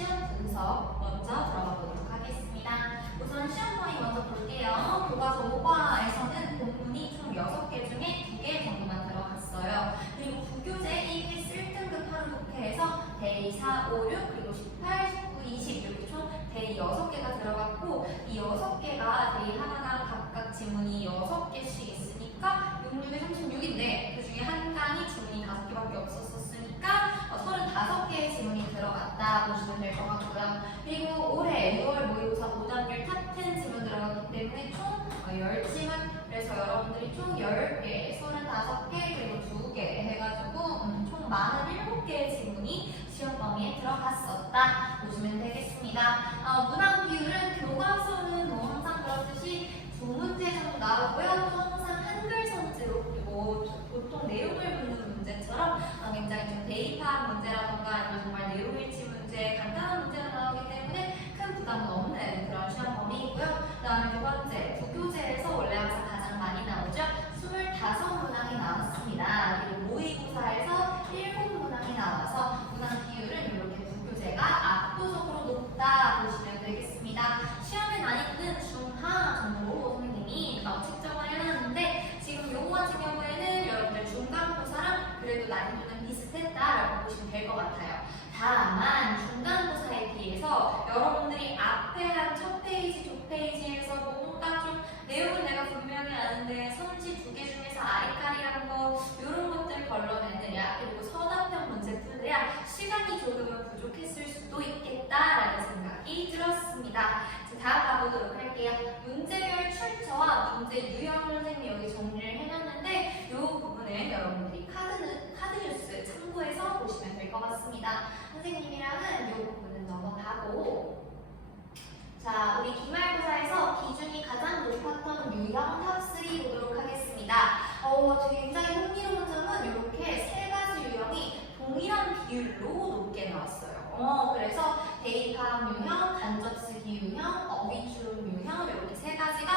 시험 분석 먼저 들어가 보도록 하겠습니다. 우선 시험 범위 먼저 볼게요. 교과서 5과에서는 본문이 총 6개 중에 2개 정도만 들어갔어요. 그리고 부교재 1기 1등급 하루 독해에서 데이 4, 5, 6, 그리고 18, 19, 20 이렇게 총 데이 6개가 들어갔고 이 6개가 데이 하나당 각각 지문이 6개씩 있으니까 6, 6에 36인데 그 중에 한 강이 지문이 5개밖에 없었으니까 35개의 지문이 들어갔다 보시면 될 것 같고요. 그리고 올해 6월 모의고사 모담률 탑10 지문 들어갔기 때문에 총 10지문, 그래서 여러분들이 총 10개, 35개, 그리고 2개 해가지고 총 47개의 지문이 시험 범위에 들어갔었다 보시면 되겠습니다. 문항 비율은 교과서는 뭐 항상 그렇듯이 2문제 정도 나오고요. 또 항상 한글 선지로, 그리고 보통 내용을 묻는 문제처럼 굉장히 좀 대입한 문제라던가 아니면 정말 내용 일치 문제, 간단한 문제가 나오기 때문에 큰 부담은 없는 그런 시험 범위이고요. 그 다음에 두 번째, 부교재에서 원래 항상 가장 많이 나오죠. 25문항이 나왔습니다. 그리고 모의고사에서 7문항이 나와서 문항 비율은 이렇게 부교재가 압도적으로 높다 보시면 되겠습니다. 시험에 난이도는 중하 정도로 선생님이 측정을 해놨는데 지금 요거 같은 경우에는 여러분들 중간고사랑 그래도 난이도는 비슷했다라고 보시면 될 것 같아요. 다만 중간고사에 비해서 여러분들이 앞에 한 첫 페이지, 두 페이지에서 뭔가 좀 내용은 내가 분명히 아는데 선지 2개 중에서 아리까리한 거 이런 것들 걸러내느냐, 그리고 서답형 문제 풀느냐 시간이 조금은 부족했을 수도 있겠다라는 생각이 들었습니다. 다음 가보도록 할게요. 문제별 출처와 문제 유형을 선생님이 여기 정리를 해놨는데 이 부분은 여러분들이 카드 뉴스 참고해서 보시면 될 것 같습니다. 선생님이랑은 이 부분은 넘어가고, 자, 우리 기말고사에서 기준이 가장 높았던 유형 탑3 보도록 하겠습니다. 굉장히 흥미로운 점은 이렇게 3가지 유형이 동일한 비율로 높게 나왔어요. 그래서 대입학 유형, 간접쓰기 유형, 어휘추론 유형 이렇게 3가지가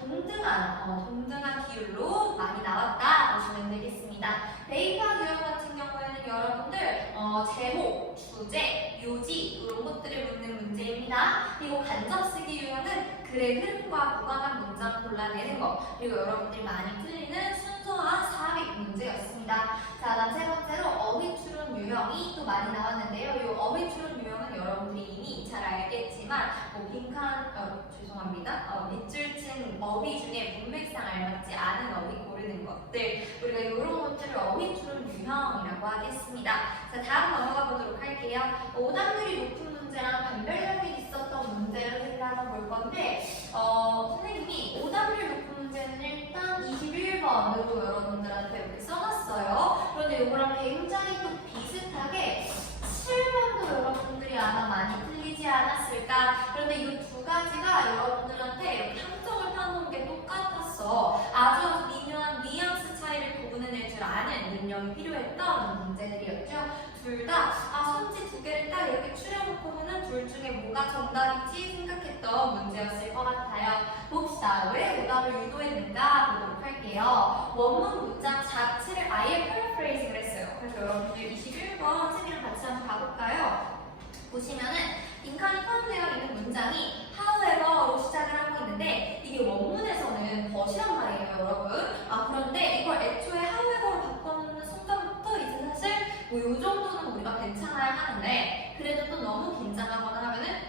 동등한 비율로 많이 나왔다 보시면 되겠습니다. 대입학 유형 같은 경우에는 여러분들 제목, 주제, 요지 이런 것들을 묻는 문제입니다. 그리고 간접쓰기 유형은 글의 흐름과 무관한 문장 골라내는 것, 그리고 여러분들이 많이 틀리는 순서와 삽입 문제였습니다. 자, 다음 세 번째로 어휘추론 유형이 또 많이 나왔는데요. 이 어휘추론 유형은 여러분들이 이미 잘 알겠지만 밑줄 친 어휘 중에 문맥상 알맞지 않은 어휘 고르는 것들, 우리가 이런 것들을 어휘추론 유형이라고 하겠습니다. 자, 다음 넘어가 보도록 할게요. 오답률이 높은 문제랑 변별력이 있었던 문제를 생각해 볼 건데 선생님이 오답률 높은 문제는 일단 21번으로 여러분들한테 이렇게 써놨어요. 그런데 이거랑 굉장히 또 비슷하게 7번도 여러분들이 아마 많이 틀리지 않았을까. 그런데 이 두 가지가 여러분들한테 이렇게 함정을 타놓은 게 똑같았어. 아주 미묘한 뉘앙스 차이를 구분해낼 줄 아는 능력이 필요했던 문제들이었죠. 둘 다 선지 2개를 딱 이렇게 추려놓고는 둘 중에 뭐가 정답이지 생각했던 문제였을 것 같아요. 봅시다. 왜 오답을 유도했는가 보도록 할게요. 원문 문장 자체를 아예 패러프레이징을 했어요. 그래서 여러분들 21번 책이랑 같이 한번 가볼까요? 보시면은 빈칸이 포함되어 있는 문장이 however로 시작을 하고 있는데 이게 원문에서는 벗이란 말이에요, 여러분. 그런데 이걸 애초에 however로 바꿔놓는 순간부터 이제 사실 이 정도는 우리가 괜찮아야 하는데 그래도 또 너무 긴장하거나 하면은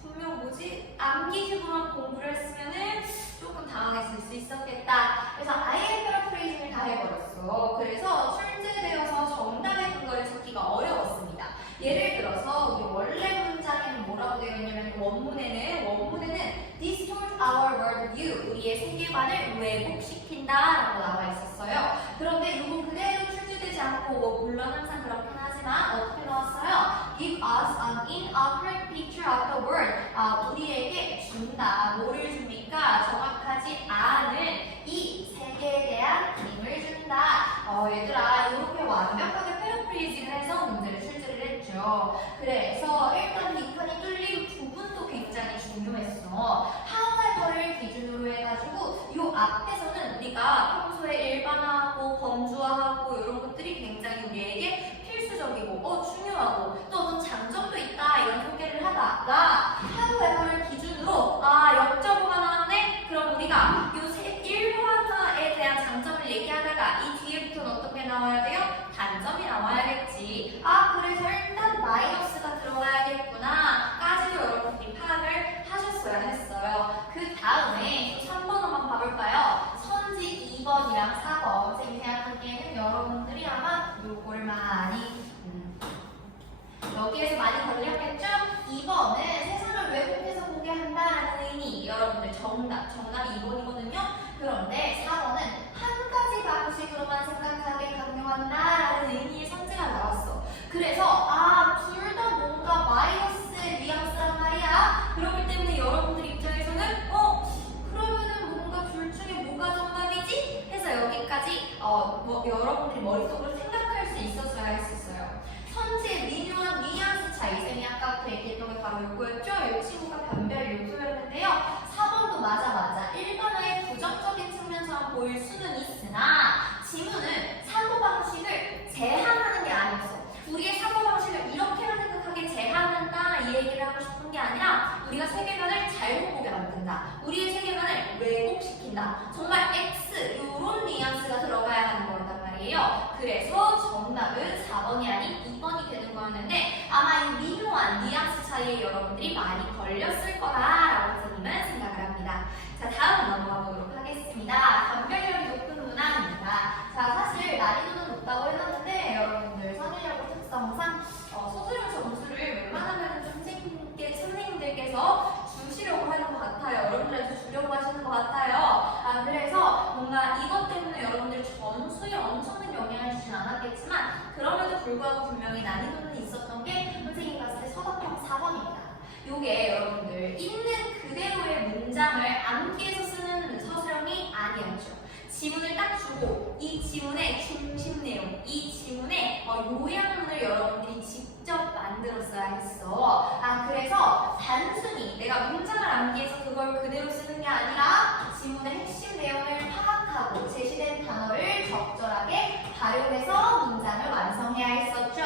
분명 뭐지? 암기식으로만 공부를 했으면은 조금 당황했을 수 있었겠다. 그래서 아예 패러프레이징을 다 해버렸어. 그래서 출제되어서 정답의 근거를 찾기가 어려웠습니다. 예를 들어서 우리 원래 문장에는 뭐라고 되어 있냐면 원문에는 distort our world view, 우리의 세계관을 왜곡시킨다 라고 나와 있었어요. 그런데 이거 그대로 출제되지 않고 물론 항상 그렇긴 하지만 어떻게 나왔어요? give us an inaccurate picture of the world, 우리에게 준다. 뭐를 줍니까? 정확하지 않은 이 세계에 대한 그림을 준다. 얘들아 이렇게 완벽하게 패러프레이징을 해서 문제를 출제를 했죠. 그래서 일단 빈칸이 뚫린 부분도 굉장히 중요했어. however를 기준으로 해가지고 이 앞에서는 우리가 평소에 일반화하고 범주화하고 이런 것들이 굉장히 우리에게 필수적이고 중요하고 또 어떤 장점도 있다 이런 여기에서 많이 걸렸겠죠? 2번은 세상을 왜곡해서 보게 한다라는 의미. 여러분들 정답이 2번이거든요. 그런데 4번은 한 가지 방식으로만 생각하게 강요한다라는 의미의 선지가 나왔어. 그래서 둘 다 뭔가 마이너스의 뉘앙스란 말이야. 그렇기 때문에 여러분들 입장에서는 그러면은 뭔가 둘 중에 뭐가 정답이지? 해서 여기까지 여러분들이 머릿속으로 생각할 수 있었어야 했었어요. 선지의 미묘한 뉘앙스 차이. 쌤이 아까부터 얘기했던 게 바로 이거였죠? 이 친구가 변별 요소였는데요. 4번도 맞아. 1번의 부정적인 측면처럼 보일 수는 있으나 지문은 사고방식을 제한하는 게 아니었어. 우리의 사고방식을 이렇게만 생각하게 제한한다 이 얘기를 하고 싶은 게 아니라 우리가 세계관을 잘못 보게 만든다. 우리의 세계관을 왜곡시킨다. 정말 X 이런 뉘앙스가 들어가야 하는 거란 말이에요. 그래서 정답은 4번이 아닌 2번이 되는 거였는데 아마 이 미묘한 뉘앙스 차이에 여러분들이 많이 걸렸을 거다라고 선생님은 생각을 합니다. 자, 다음 넘어가 보도록 하겠습니다. 변별력이 높은 문항입니다. 자, 사실 난이도는 높다고 해놨는데 여러분들 선행력의 특성상 소수령 점수를 웬만하면 좀 선생님들께서 주시려고 하는 것 같아요. 여러분들한테 주려고 하시는 것 같아요. 그래서 뭔가 이것 때문에 여러분들 점수에 엄청난 영향을 주진 않았겠지만 그럼에도 불구하고 분명히 난이도는 있었던 게 선생님이 봤을 때 서답형 4번입니다. 요게 여러분들 있는 그대로의 문장을 암기해서 쓰는 서술형이 아니었죠. 지문을 딱 주고 이 지문의 중심 내용, 이 지문의 요약문을 여러분들이 직접 만들었어야 했어. 그래서 단순히 내가 문장을 암기해서 그걸 그대로 쓰는 게 아니라 지문의 핵심 내용을 파악하고 제시된 단어를 적절하게 활용해서 문장을 완성해야 했었죠.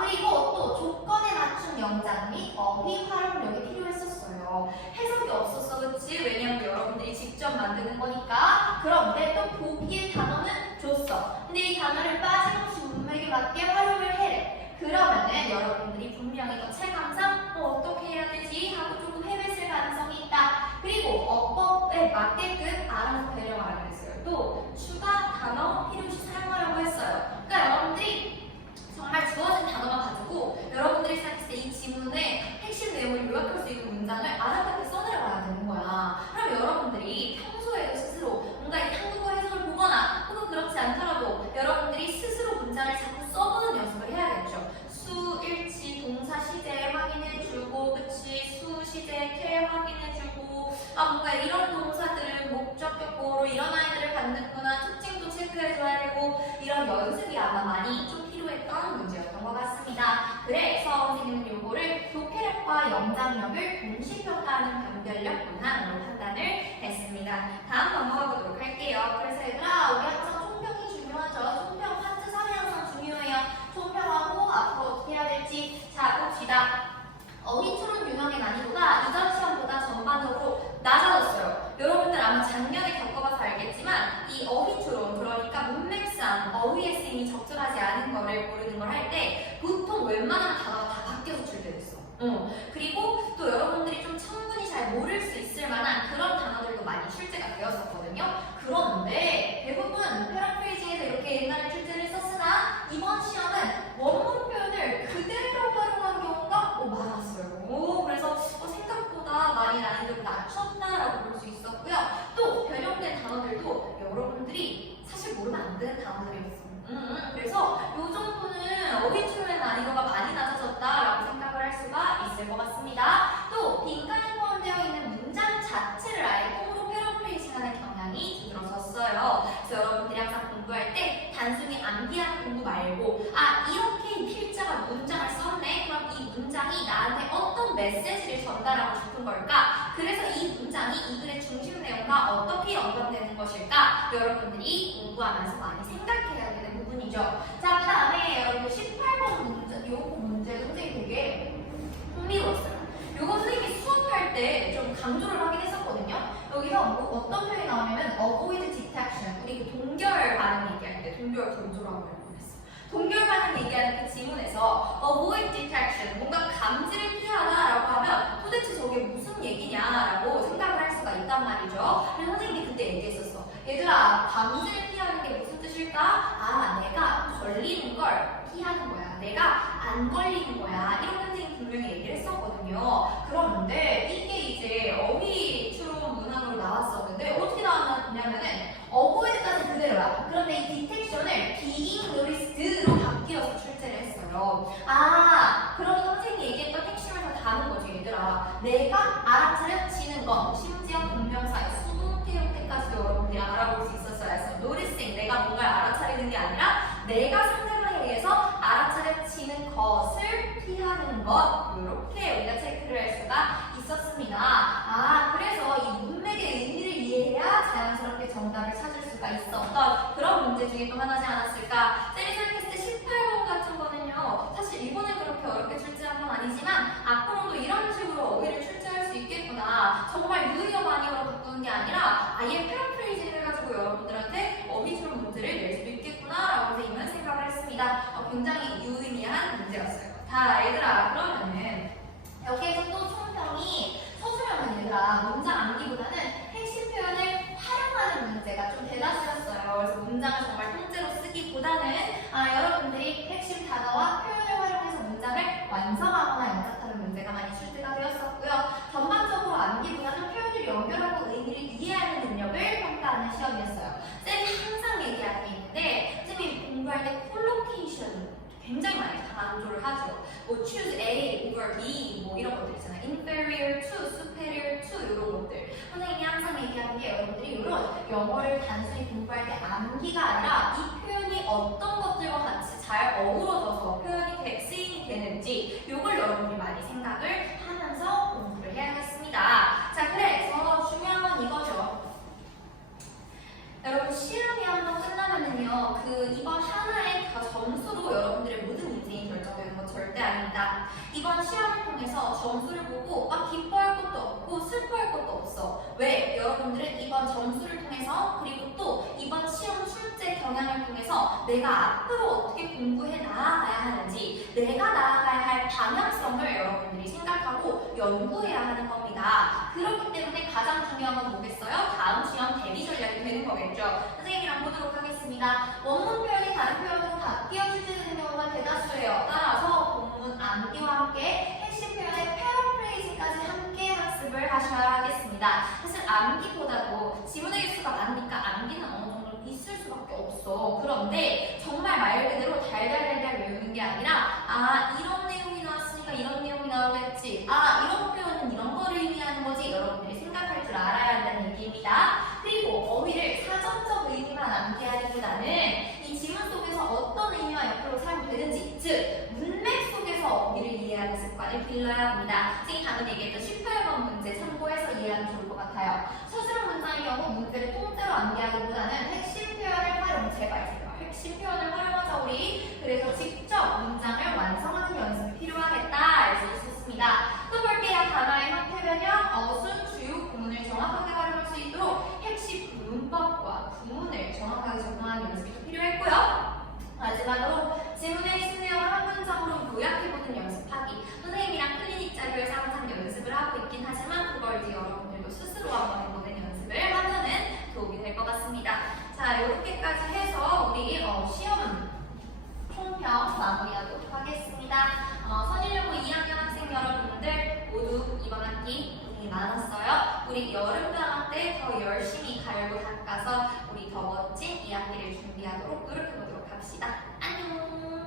그리고 또 조건에 맞춘 영장 및 어휘 활용력이 필요했었어요. 해석이 없었어, 그치? 왜냐면 여러분들이 직접 만드는 거니까. 그런데 또 보기의 단어는 줬어. 근데 이 단어를 빠짐없이 문맥에 맞게 활용을 해. 그러면은 여러분들이 분명히 더 체감상 어떻게 해야 되지? 하고 조금 헤맸을 가능성이 있다. 그리고 어법에 맞게끔 알아서 배려하라고 했어요. 또 추가 단어 필요시 사용하려고 했어요. 그러니까 여러분들이 정말 주어진 단어만 가지고 여러분들이 생각했을 때 이 지문의 핵심 내용을 요약할 수 있는 문장을 아름답게 써내려가야 되는 거야. 그럼 여러분들이 평소에도 스스로 뭔가 이 한국어 해석을 보거나 혹은 그렇지 않더라도 여러분들이 스스로 문장을 자꾸 써보는 연습을 해야겠죠. 수, 일치, 동사, 시제 확인해주고, 그치? 수, 시제, 태 확인해주고, 뭔가 이런 동사들은 목적격보로 이런 아이들을 갖는구나, 특징도 체크해줘야 되고, 이런 연습이 아마 많이 좀 필요했던 문제였던 것 같습니다. 그래서 선생님은 요거를 독해력과 영장력을 동시평가하는 변별력 문항으로 판단을 했습니다. 다음 넘어가 보도록 할게요. 그래서 얘들아, 우리 항상 총평이 중요하죠. 총평 파트 3이 항상 중요해요. 총평하고 앞으로 어떻게 해야 될지. 자, 봅시다. 어휘추론 유형의 난이도가 이전 시험보다 전반적으로 낮아졌어요. 여러분들 아마 작년에 겪어봐서 알겠지만 이 어휘추론, 그러니까 문맥상 어휘의 쓰임이 적절하지 않은 거를 모르는 걸 할 때 보통 웬만한 단어가 다 바뀌어서 출제됐어. 그리고 또 여러분들이 좀 충분히 잘 모를 수 있을 만한 그런 단어들도 많이 출제가 되었었거든요. 그런데 대부분 패러프레이징에서 이렇게 옛날에 출제를 썼으나 이번 시험은 원문 표현을 그대로 활용한 경우가 많았어요. 그래서 생각보다 많이 난이도를 낮췄다라고 볼 수 있었고요. 또 변형된 단어들도 여러분들이 사실 모르면 안 되는 단어들이었어요. 그래서 이 정도는 어휘추론의 난이도가 많이 낮아졌다라고 생각을 할 수가 있을 것 같습니다. 또 빈칸이 포함되어 있는 문장 자체를 아예 꽁으로 패러프레이징하는 경향이 들어섰어요. 그래서 여러분들이 항상 공부할 때 단순히 암기하는 공부 말고 이렇게 필자가 문장을 썼네? 그럼 이 문장이 나한테 어떤 메시지를 전달하고 싶은 걸까? 그래서 이 문장이 이 글의 중심 내용과 어떻게 연관되는 것일까? 여러분들이 공부하면서 많이 생각해야 되는 부분이죠. 자, 그 다음에 여러분 18번 문제, 요거 문제도 선생님이 되게 흥미로웠어요. 요거 선생님이 수업할 때 좀 강조를 하긴 했었거든요. 여기서 어떤 표현이 나오냐면 avoid detection, 우리 그 동결 반응 얘기할 때 동결 강조라고 했어. 동결 반응 얘기하는 그 지문에서 avoid detection, 뭔가 감지를 피하다라고 하면 도대체 저게 무슨 얘기냐라고 생각을 할 수가 있단 말이죠. 그래서 선생님이 그때 얘기했었어. 얘들아, 감지를 피하는 게 무슨 뜻일까? 내가 걸리는 걸 피하는 거야. 내가 안 걸리는 거야. 이런 선생님이 분명히 얘기를 했었거든요. 그런데 이게 이제 어휘처럼 문항으로 나왔었는데 어떻게 나왔냐면은 어보이드까지 그대로야. 그런데 이 디텍션을 being noticed로 바뀌어서 출제를 했어요. 아, 그럼 선생님이 얘기했던 핵심을 다 담은 거지, 얘들아. 내가 알아차려지는 거, 심지어 동명사의 수동태 형태까지도 여러분들이 알아볼 수 있었어요. 그래서 noticing, 내가 뭔가를 알아차리는 게 아니라 내가 상대방에 의해서 알아차려지는 것을 피하는 것, 이렇게 우리가 체크를 할 수가 있었습니다. 아, 그래서 이 문맥의 의미를 이해해야 자연스럽게 정답을 찾을 수가 있었던 그런 문제 중에 또 하나지 않았을까. 쌤이 생각했을 때 18번 같은 거는요, 사실 이번에 그렇게 어렵게 출제한 건 아니지만 앞으로도 이런 식으로 어휘를 출제할 수 있겠구나. 정말 유의어 마니어로 바꾸는 게 아니라 아예 패러프레이징을 해가지고 여러분들한테 어휘처럼 문제를 낼 수도 있겠구나라고 선생님은 생각을 했습니다. 굉장히 유의미한 문제였어요. 자, 얘들아, 그러면은 여기에서 또 총평이 서술형은 얘들아 문장 암기보다는 핵심 표현을 활용하는 문제가 좀 대다수였어요. 그래서 문장을 정말 통째로 쓰기보다는 여러분들이 핵심 단어와 표현을 활용해서 문장을 완성하거나 연습하는 문제가 많이 출제가 되었었고요. 전반적으로 암기보다는 표현을 연결하고 의미를 이해하는 능력을 평가하는 시험이었어요. 쌤이 항상 얘기하고 있는데 쌤이 공부할 때 콜로케이션 굉장히 많이 강조를 하죠. 뭐 choose A over B 뭐 이런 것들 있잖아요. inferior to, superior to 이런 것들. 선생님이 항상 얘기하는 게 여러분들이 이런 영어를 단순히 공부할 때 암기가 아니라 이 표현이 어떤 것들과 같이 잘 어우러져서 표현이 쓰임이 되는지 이걸 여러분들이 많이 생각을 하면서 공부를 해야겠습니다. 자, 그래서 중요한 건 이거죠. 여러분 시험이 한번 끝나면은요 이번 하나의 점수로 여러분들의 모든 인생이 결정되는 건 절대 아닙니다. 이번 시험을 통해서 점수를 보고 막 기뻐할 것도 없고 슬퍼할 것도 없어. 왜? 여러분들은 이번 점수를 통해서 그리고 또 이번 시험 출제 경향을 통해서 내가 앞으로 어떻게 공부해 나아가야 하는지 내가 나아가야 할 방향성을 여러분들이 생각하고 연구해야 하는 겁니다. 그렇기 때문에 가장 중요한 건 뭐겠어요? 다음 시험 대비 전략이 되는 거겠죠. 선생님이랑 보도록 하겠습니다. 원문 표현이 다른 표현으로 바뀌어 출제되는 경우가 대다수예요. 따라서 본문 암기와 함께 핵심 표현의 패러프레이징까지 함께 학습을 하셔야 하겠습니다. 사실 암기보다도 지문의 개수가 많으니까 암기는 어느 정도 있을 수밖에 없어. 그런데 정말 말 그대로 달달달달 외우는 게 아니라 이런 내용이 나왔으니까 이런 내용이 나오겠지. 이런 표현은 이런 거를 의미하는 거지. 여러분들이 생각할 줄 알아야 한다는 얘기입니다. 그리고 어휘를 사전적 의미만 암기하기보다는 이 지문 속에서 어떤 의미와 옆으로 사용되는지, 즉 문맥 속에서 어휘를 이해하는 습관을 길러야 합니다. 선생님이 방금 얘기했던 18번 문제 참고해서 이해하면 좋을 것 같아요. 서술형 문장의 경우 문제를 통째로 암기하기보다는 핵심 표현을 핵심 표현을 활용하자 우리. 그래서 직접 문장을 완성하는 연습이 필요하겠다 알 수 있었습니다. 또 볼게요. 단어의 형태변형, 어순, 주요, 구문을 정확하게 활용할 수 있도록 핵심 문법과 구문을 정확하게 적용하는 연습이 좀 필요했고요. 마지막으로 지문의 핵심 내용을 한 문장으로 요약해보는 연습하기. 선생님이랑 클리닉 자료에서 항상 연습을 하고 있긴 하지만 그걸 이제 여러분들도 스스로 한번 해보는 연습을 하면은 도움이 될 것 같습니다. 자, 이렇게까지 해서 우리 시험 총평 마무리하도록 하겠습니다. 선일여고 2학년 학생 여러분들 모두 이번 학기 고생이 많았어요. 우리 여름방학 때 더 열심히 갈고 닦아서 우리 더 멋진 2학기를 준비하도록 노력해보도록 합시다. 안녕!